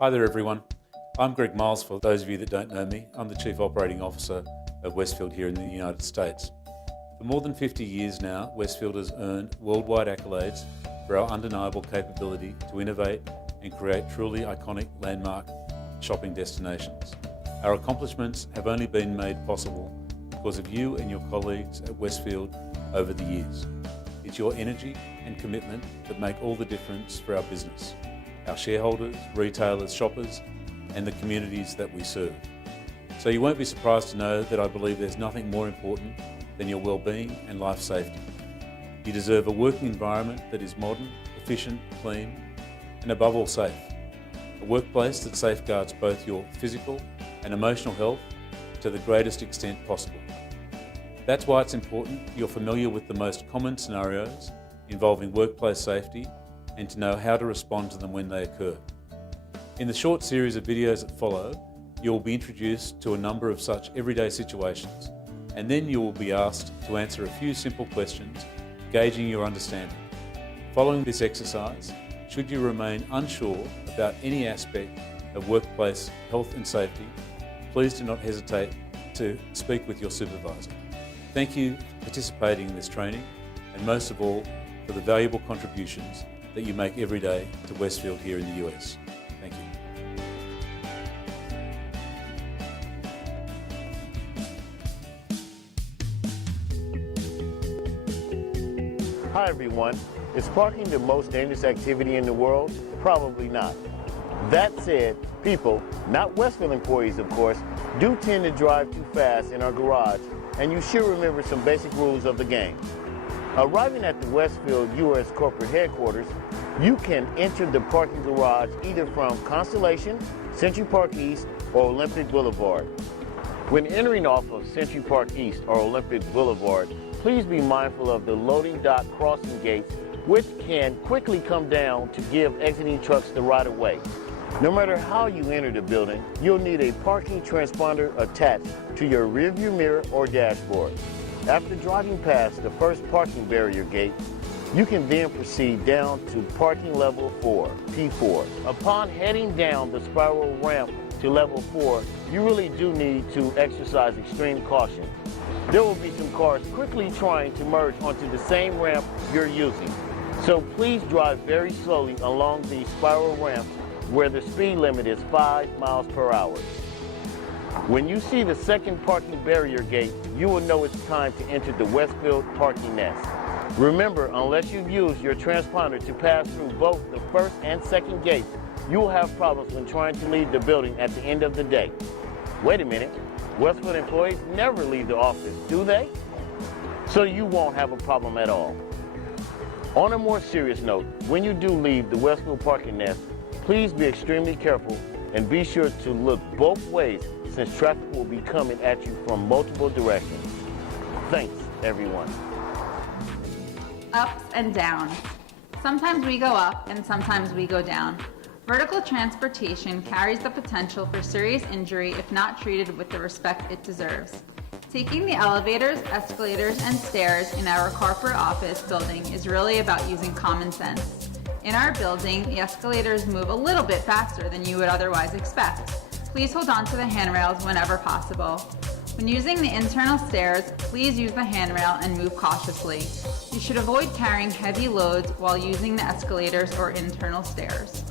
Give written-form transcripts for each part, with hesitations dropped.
Hi there everyone, I'm Greg Miles. For those of you that don't know me, I'm the Chief Operating Officer of Westfield here in the United States. For more than 50 years now, Westfield has earned worldwide accolades for our undeniable capability to innovate and create truly iconic landmark shopping destinations. Our accomplishments have only been made possible because of you and your colleagues at Westfield over the years. It's your energy and commitment that make all the difference for our business, our shareholders, retailers, shoppers, and the communities that we serve. So you won't be surprised to know that I believe there's nothing more important than your well-being and life safety. You deserve a working environment that is modern, efficient, clean, and above all safe. A workplace that safeguards both your physical and emotional health to the greatest extent possible. That's why it's important you're familiar with the most common scenarios involving workplace safety and to know how to respond to them when they occur. In the short series of videos that follow, you will be introduced to a number of such everyday situations, and then you will be asked to answer a few simple questions, gauging your understanding. Following this exercise, should you remain unsure about any aspect of workplace health and safety, please do not hesitate to speak with your supervisor. Thank you for participating in this training, and most of all, for the valuable contributions that you make every day to Westfield here in the US. Thank you. Hi everyone. Is parking the most dangerous activity in the world? Probably not. That said, people, not Westfield employees of course, do tend to drive too fast in our garage, and you should remember some basic rules of the game. Arriving at the Westfield U.S. corporate headquarters, you can enter the parking garage either from Constellation, Century Park East, or Olympic Boulevard. When entering off of Century Park East or Olympic Boulevard, please be mindful of the loading dock crossing gates, which can quickly come down to give exiting trucks the right of way. No matter how you enter the building, you'll need a parking transponder attached to your rearview mirror or dashboard. After driving past the first parking barrier gate, you can then proceed down to parking level 4, P4. Upon heading down the spiral ramp to level 4, you really do need to exercise extreme caution. There will be some cars quickly trying to merge onto the same ramp you're using. So please drive very slowly along the spiral ramp where the speed limit is 5 miles per hour. When you see the second parking barrier gate, you will know it's time to enter the Westfield parking nest. Remember, unless you've used your transponder to pass through both the first and second gates, you will have problems when trying to leave the building at the end of the day. Wait a minute, Westfield employees never leave the office, do they? So you won't have a problem at all. On a more serious note, when you do leave the Westfield parking nest, please be extremely careful and be sure to look both ways since traffic will be coming at you from multiple directions. Thanks, everyone. Ups and downs. Sometimes we go up and sometimes we go down. Vertical transportation carries the potential for serious injury if not treated with the respect it deserves. Taking the elevators, escalators, and stairs in our corporate office building is really about using common sense. In our building, the escalators move a little bit faster than you would otherwise expect. Please hold on to the handrails whenever possible. When using the internal stairs, please use the handrail and move cautiously. You should avoid carrying heavy loads while using the escalators or internal stairs.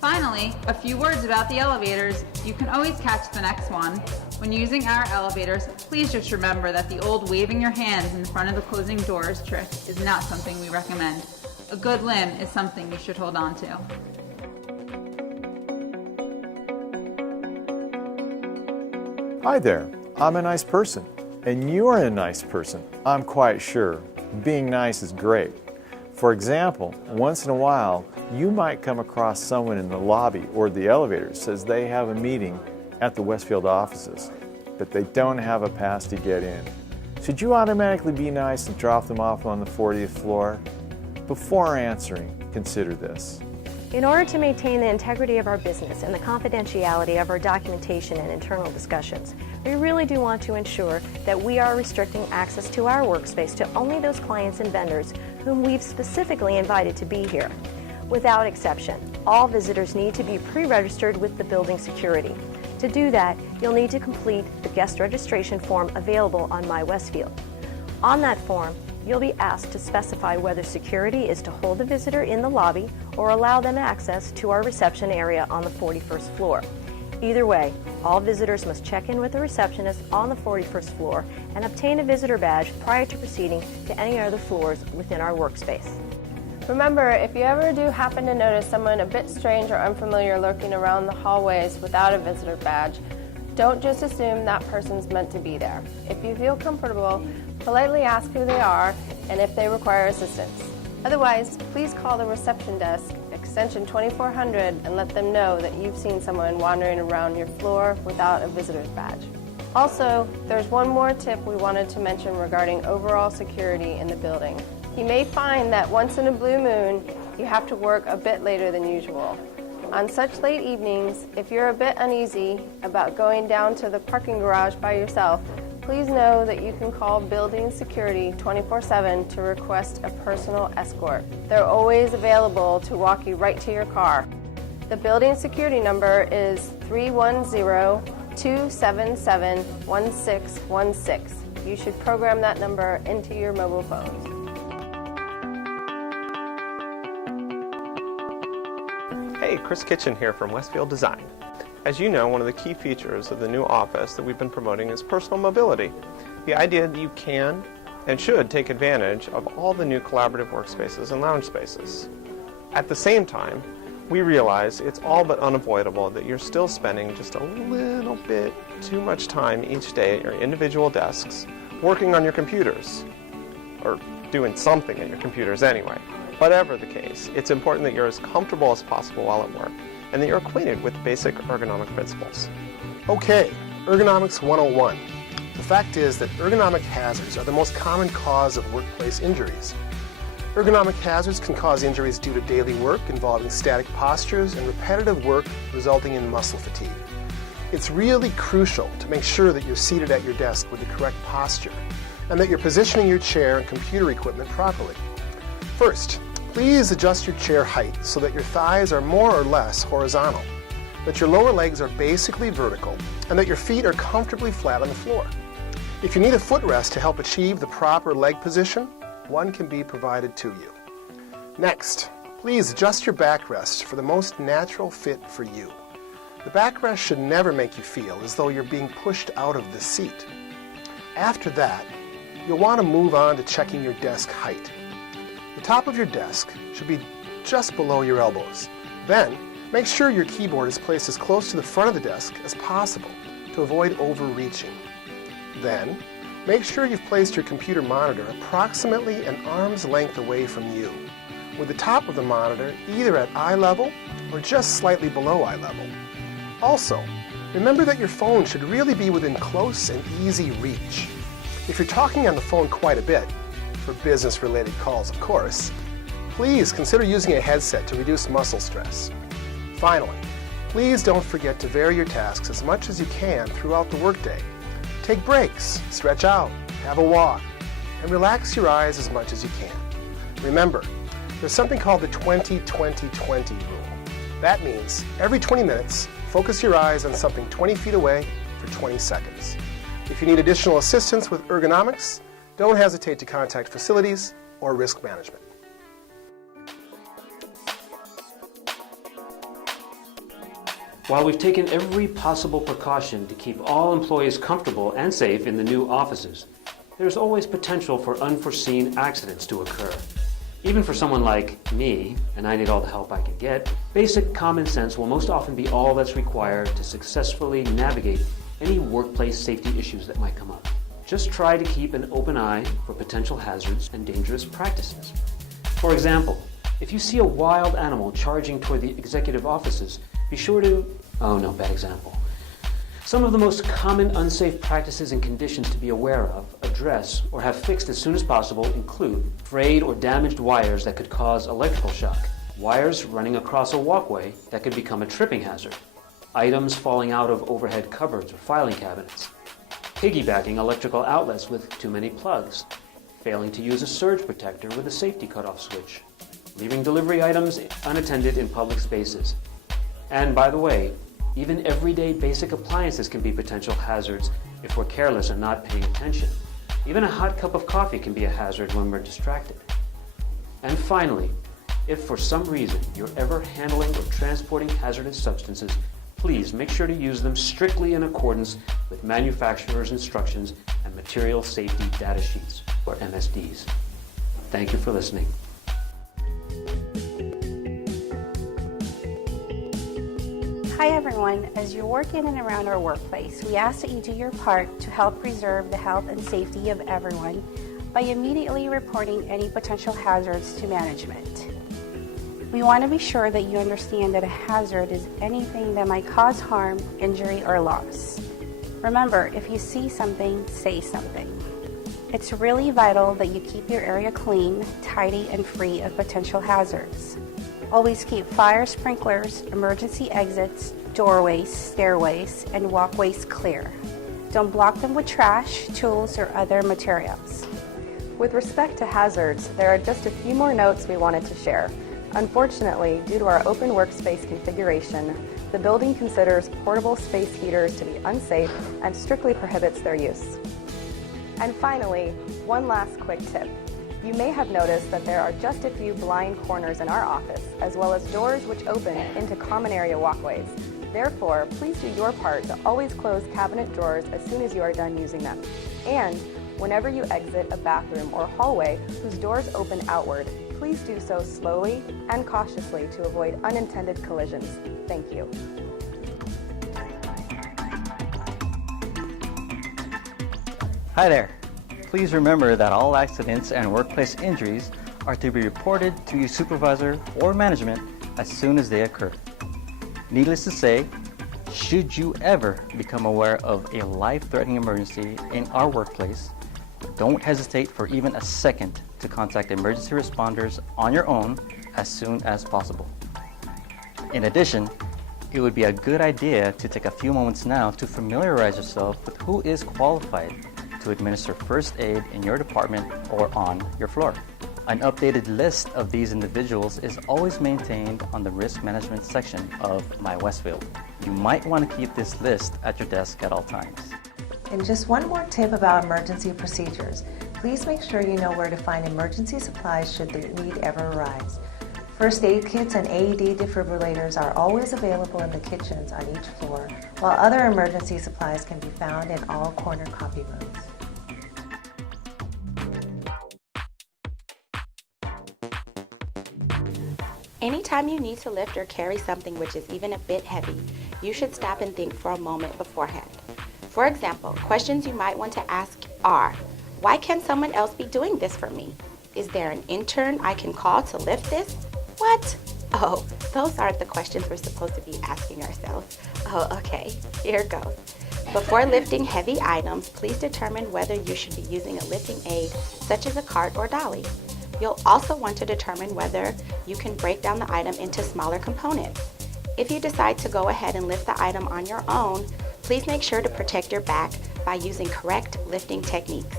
Finally, a few words about the elevators. You can always catch the next one. When using our elevators, please just remember that the old waving your hands in front of the closing doors trick is not something we recommend. A good limb is something you should hold on to. Hi there, I'm a nice person, and you're a nice person, I'm quite sure. Being nice is great. For example, once in a while, you might come across someone in the lobby or the elevator that says they have a meeting at the Westfield offices, but they don't have a pass to get in. Should you automatically be nice and drop them off on the 40th floor? Before answering, consider this. In order to maintain the integrity of our business and the confidentiality of our documentation and internal discussions, we really do want to ensure that we are restricting access to our workspace to only those clients and vendors whom we've specifically invited to be here. Without exception, all visitors need to be pre-registered with the building security. To do that, you'll need to complete the guest registration form available on My Westfield. On that form, you'll be asked to specify whether security is to hold the visitor in the lobby or allow them access to our reception area on the 41st floor. Either way, all visitors must check in with the receptionist on the 41st floor and obtain a visitor badge prior to proceeding to any other floors within our workspace. Remember, if you ever do happen to notice someone a bit strange or unfamiliar lurking around the hallways without a visitor badge, don't just assume that person's meant to be there. If you feel comfortable, politely ask who they are and if they require assistance. Otherwise, please call the reception desk, extension 2400, and let them know that you've seen someone wandering around your floor without a visitor's badge. Also, there's one more tip we wanted to mention regarding overall security in the building. You may find that once in a blue moon, you have to work a bit later than usual. On such late evenings, if you're a bit uneasy about going down to the parking garage by yourself, please know that you can call building security 24/7 to request a personal escort. They're always available to walk you right to your car. The building security number is 310-277-1616. You should program that number into your mobile phones. Hey, Chris Kitchen here from Westfield Design. As you know, one of the key features of the new office that we've been promoting is personal mobility. The idea that you can and should take advantage of all the new collaborative workspaces and lounge spaces. At the same time, we realize it's all but unavoidable that you're still spending just a little bit too much time each day at your individual desks working on your computers, or doing something at your computers anyway. Whatever the case, it's important that you're as comfortable as possible while at work and that you're acquainted with basic ergonomic principles. Okay, Ergonomics 101. The fact is that ergonomic hazards are the most common cause of workplace injuries. Ergonomic hazards can cause injuries due to daily work involving static postures and repetitive work resulting in muscle fatigue. It's really crucial to make sure that you're seated at your desk with the correct posture and that you're positioning your chair and computer equipment properly. First, please adjust your chair height so that your thighs are more or less horizontal, that your lower legs are basically vertical, and that your feet are comfortably flat on the floor. If you need a footrest to help achieve the proper leg position, one can be provided to you. Next, please adjust your backrest for the most natural fit for you. The backrest should never make you feel as though you're being pushed out of the seat. After that, you'll want to move on to checking your desk height. The top of your desk should be just below your elbows. Then, make sure your keyboard is placed as close to the front of the desk as possible to avoid overreaching. Then, make sure you've placed your computer monitor approximately an arm's length away from you, with the top of the monitor either at eye level or just slightly below eye level. Also, remember that your phone should really be within close and easy reach. If you're talking on the phone quite a bit, for business-related calls of course, please consider using a headset to reduce muscle stress. Finally, please don't forget to vary your tasks as much as you can throughout the workday. Take breaks, stretch out, have a walk, and relax your eyes as much as you can. Remember, there's something called the 20-20-20 rule. That means every 20 minutes, focus your eyes on something 20 feet away for 20 seconds. If you need additional assistance with ergonomics, don't hesitate to contact facilities or risk management. While we've taken every possible precaution to keep all employees comfortable and safe in the new offices, there's always potential for unforeseen accidents to occur. Even for someone like me, and I need all the help I can get, basic common sense will most often be all that's required to successfully navigate any workplace safety issues that might come up. Just try to keep an open eye for potential hazards and dangerous practices. For example, if you see a wild animal charging toward the executive offices, be sure to... oh no, bad example. Some of the most common unsafe practices and conditions to be aware of, address, or have fixed as soon as possible include frayed or damaged wires that could cause electrical shock, wires running across a walkway that could become a tripping hazard, items falling out of overhead cupboards or filing cabinets, piggybacking electrical outlets with too many plugs, failing to use a surge protector with a safety cutoff switch, leaving delivery items unattended in public spaces. And by the way, even everyday basic appliances can be potential hazards if we're careless or not paying attention. Even a hot cup of coffee can be a hazard when we're distracted. And finally, if for some reason you're ever handling or transporting hazardous substances, please make sure to use them strictly in accordance with manufacturer's instructions and material safety data sheets, or MSDs. Thank you for listening. Hi everyone, as you work in and around our workplace, we ask that you do your part to help preserve the health and safety of everyone by immediately reporting any potential hazards to management. We want to be sure that you understand that a hazard is anything that might cause harm, injury, or loss. Remember, if you see something, say something. It's really vital that you keep your area clean, tidy, and free of potential hazards. Always keep fire sprinklers, emergency exits, doorways, stairways, and walkways clear. Don't block them with trash, tools, or other materials. With respect to hazards, there are just a few more notes we wanted to share. Unfortunately, due to our open workspace configuration, the building considers portable space heaters to be unsafe and strictly prohibits their use. And finally, one last quick tip. You may have noticed that there are just a few blind corners in our office, as well as doors which open into common area walkways. Therefore, please do your part to always close cabinet drawers as soon as you are done using them. And whenever you exit a bathroom or hallway whose doors open outward, please do so slowly and cautiously to avoid unintended collisions. Thank you. Hi there. Please remember that all accidents and workplace injuries are to be reported to your supervisor or management as soon as they occur. Needless to say, should you ever become aware of a life-threatening emergency in our workplace, don't hesitate for even a second to contact emergency responders on your own as soon as possible. In addition, it would be a good idea to take a few moments now to familiarize yourself with who is qualified to administer first aid in your department or on your floor. An updated list of these individuals is always maintained on the risk management section of My Westfield. You might want to keep this list at your desk at all times. And just one more tip about emergency procedures. Please make sure you know where to find emergency supplies should the need ever arise. First aid kits and AED defibrillators are always available in the kitchens on each floor, while other emergency supplies can be found in all corner coffee rooms. Anytime you need to lift or carry something which is even a bit heavy, you should stop and think for a moment beforehand. For example, questions you might want to ask are, why can't someone else be doing this for me? Is there an intern I can call to lift this? What? Oh, those aren't the questions we're supposed to be asking ourselves. Oh, okay, here goes. Before lifting heavy items, please determine whether you should be using a lifting aid, such as a cart or dolly. You'll also want to determine whether you can break down the item into smaller components. If you decide to go ahead and lift the item on your own, please make sure to protect your back by using correct lifting techniques.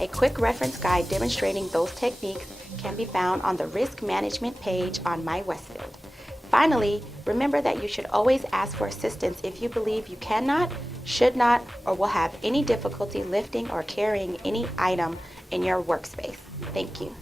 A quick reference guide demonstrating those techniques can be found on the risk management page on My Westfield. Finally, remember that you should always ask for assistance if you believe you cannot, should not, or will have any difficulty lifting or carrying any item in your workspace. Thank you.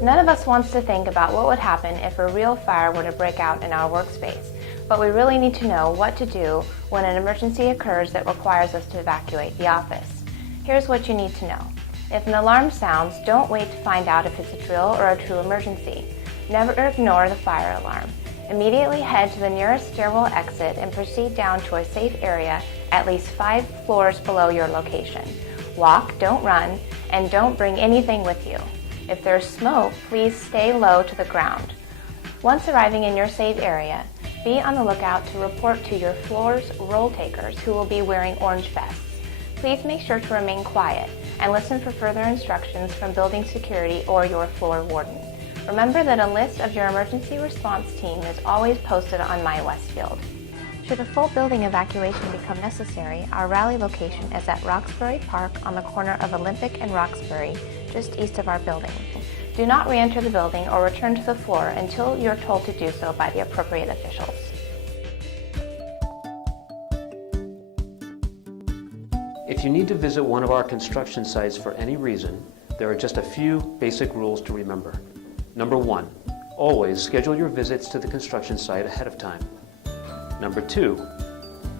None of us wants to think about what would happen if a real fire were to break out in our workspace, but we really need to know what to do when an emergency occurs that requires us to evacuate the office. Here's what you need to know. If an alarm sounds, don't wait to find out if it's a drill or a true emergency. Never ignore the fire alarm. Immediately head to the nearest stairwell exit and proceed down to a safe area at least 5 floors below your location. Walk, don't run, and don't bring anything with you. If there's smoke, please stay low to the ground. Once arriving in your safe area, be on the lookout to report to your floor's roll takers who will be wearing orange vests. Please make sure to remain quiet and listen for further instructions from building security or your floor warden. Remember that a list of your emergency response team is always posted on My Westfield. Should a full building evacuation become necessary, our rally location is at Roxbury Park on the corner of Olympic and Roxbury, just east of our building. Do not re-enter the building or return to the floor until you're told to do so by the appropriate officials. If you need to visit one of our construction sites for any reason, there are just a few basic rules to remember. Number 1, always schedule your visits to the construction site ahead of time. Number 2,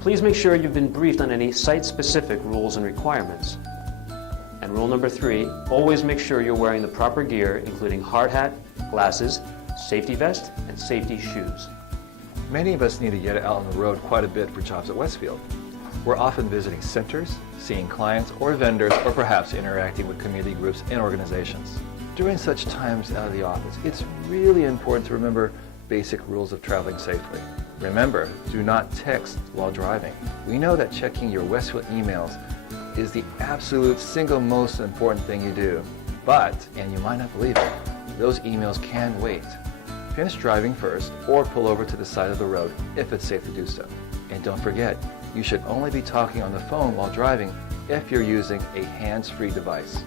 please make sure you've been briefed on any site-specific rules and requirements. And rule number 3, always make sure you're wearing the proper gear, including hard hat, glasses, safety vest, and safety shoes. Many of us need to get out on the road quite a bit for jobs at Westfield. We're often visiting centers, seeing clients or vendors, or perhaps interacting with community groups and organizations. During such times out of the office, it's really important to remember basic rules of traveling safely. Remember, do not text while driving. We know that checking your Westfield emails is the absolute single most important thing you do. But, and you might not believe it, those emails can wait. Finish driving first or pull over to the side of the road if it's safe to do so. And don't forget, you should only be talking on the phone while driving if you're using a hands-free device.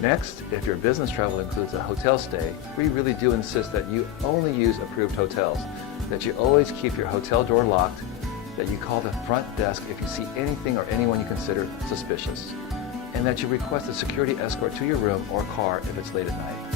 Next, if your business travel includes a hotel stay, we really do insist that you only use approved hotels, that you always keep your hotel door locked, that you call the front desk if you see anything or anyone you consider suspicious, and that you request a security escort to your room or car if it's late at night.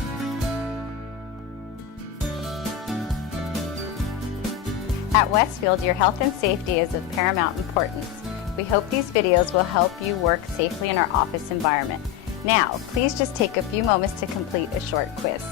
At Westfield, your health and safety is of paramount importance. We hope these videos will help you work safely in our office environment. Now, please just take a few moments to complete a short quiz.